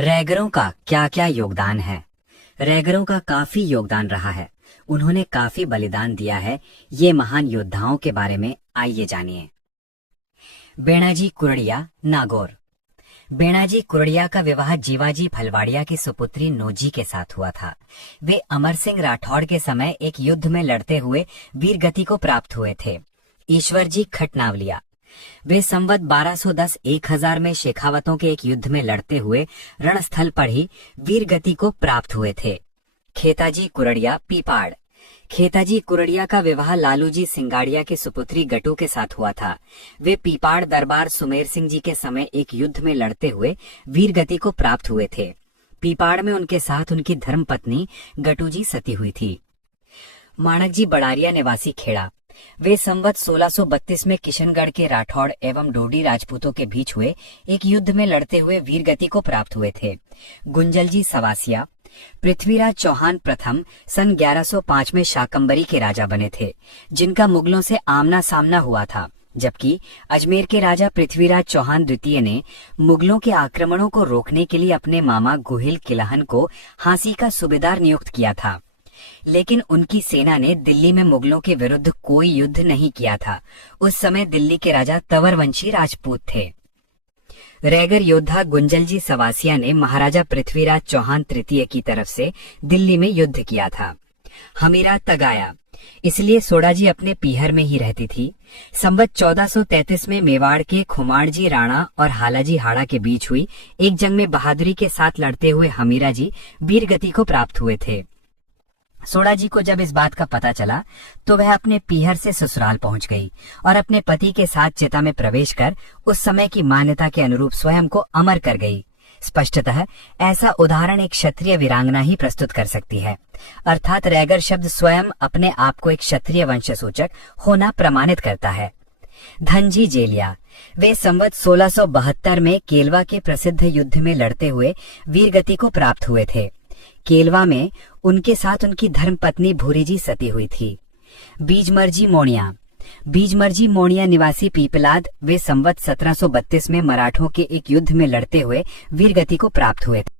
रैगरों का क्या क्या योगदान है। रैगरों का काफी योगदान रहा है। उन्होंने काफी बलिदान दिया है। ये महान योद्धाओं के बारे में आइए जानिए। बेणाजी कुरड़िया नागौर। बेणाजी कुरड़िया का विवाह जीवाजी फलवाड़िया की सुपुत्री नोजी के साथ हुआ था। वे अमर सिंह राठौड़ के समय एक युद्ध में लड़ते हुए वीरगति को प्राप्त हुए थे। ईश्वर जी खटनावलिया। वे संवत 1210-1000 में शेखावतों के एक युद्ध में लड़ते हुए रणस्थल पर ही वीरगति को प्राप्त हुए थे। खेताजी कुरड़िया पीपाड़। खेताजी कुरड़िया का विवाह लालूजी सिंगाड़िया की सुपुत्री गटू के साथ हुआ था। वे पीपाड़ दरबार सुमेर सिंह जी के समय एक युद्ध में लड़ते हुए वीरगति को प्राप्त हुए थे। पीपाड़ में उनके साथ उनकी धर्मपत्नी गटू जी सती हुई थी। माणक जी बड़ारिया निवासी खेड़ा। वे संवत 1632 में किशनगढ़ के राठौड़ एवं डोडी राजपूतों के बीच हुए एक युद्ध में लड़ते हुए वीरगति को प्राप्त हुए थे। गुंजल जी सवासिया। पृथ्वीराज चौहान प्रथम सन 1105 में शाकंबरी के राजा बने थे, जिनका मुगलों से आमना सामना हुआ था, जबकि अजमेर के राजा पृथ्वीराज चौहान द्वितीय ने मुगलों के आक्रमणों को रोकने के लिए अपने मामा गुहिल किलहन को हांसी का सूबेदार नियुक्त किया था। लेकिन उनकी सेना ने दिल्ली में मुगलों के विरुद्ध कोई युद्ध नहीं किया था। उस समय दिल्ली के राजा तंवरवंशी राजपूत थे। रैगर योद्धा गुंजल जी सवासिया ने महाराजा पृथ्वीराज चौहान तृतीय की तरफ से दिल्ली में युद्ध किया था। हमीरा तगाया। इसलिए सोडा जी अपने पीहर में ही रहती थी। संवत 1433 में मेवाड़ के खुमाणजी राणा और हालाजी हाड़ा के बीच हुई एक जंग में बहादुरी के साथ लड़ते हुए हमीरा जी वीरगति को प्राप्त हुए थे। सोडा जी को जब इस बात का पता चला तो वह अपने पीहर से ससुराल पहुंच गई और अपने पति के साथ चिता में प्रवेश कर उस समय की मान्यता के अनुरूप स्वयं को अमर कर गई। स्पष्टतः ऐसा उदाहरण एक क्षत्रिय वीरांगना ही प्रस्तुत कर सकती है। अर्थात रैगर शब्द स्वयं अपने आप को एक क्षत्रिय वंशसूचक होना प्रमाणित करता है। धनजी जेलिया। वे संवत 1672 में केलवा के प्रसिद्ध युद्ध में लड़ते हुए वीरगति को प्राप्त हुए थे। केलवा में उनके साथ उनकी धर्मपत्नी भूरी जी सती हुई थी। बीजमर्जी मोणिया। बीजमर्जी मोणिया निवासी पीपलाद। वे संवत 1732 में मराठों के एक युद्ध में लड़ते हुए वीरगति को प्राप्त हुए थे।